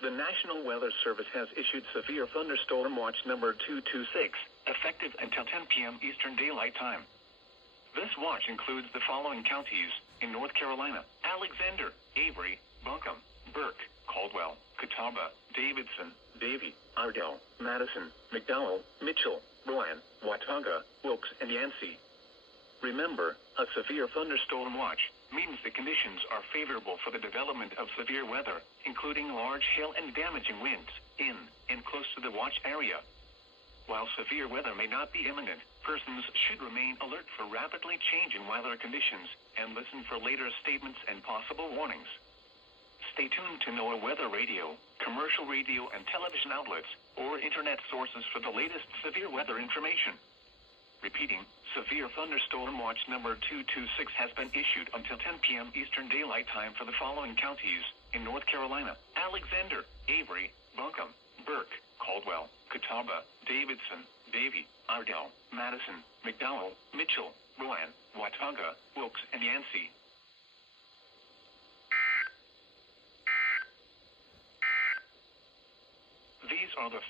The National Weather Service has issued Severe Thunderstorm Watch number 226, effective until 10 p.m. Eastern Daylight Time. This watch includes the following counties in North Carolina: Alexander, Avery, Buncombe, Burke, Caldwell, Catawba, Davidson, Davie, Ardell, Madison, McDowell, Mitchell, Rowan, Watauga, Wilkes, and Yancey. Remember, a severe thunderstorm watch means the conditions are favorable for the development of severe weather, including large hail and damaging winds, in and close to the watch area. While severe weather may not be imminent, persons should remain alert for rapidly changing weather conditions and listen for later statements and possible warnings. Stay tuned to NOAA Weather Radio, commercial radio and television outlets, or internet sources for the latest severe weather information. Repeating, Severe Thunderstorm Watch number 226 has been issued until 10 p.m. Eastern Daylight Time for the following counties in North Carolina: Alexander, Avery, Buncombe, Burke, Caldwell, Catawba, Davidson, Davie, Ardell, Madison, McDowell, Mitchell, Rowan, Watauga, Wilkes, and Yancey. These are the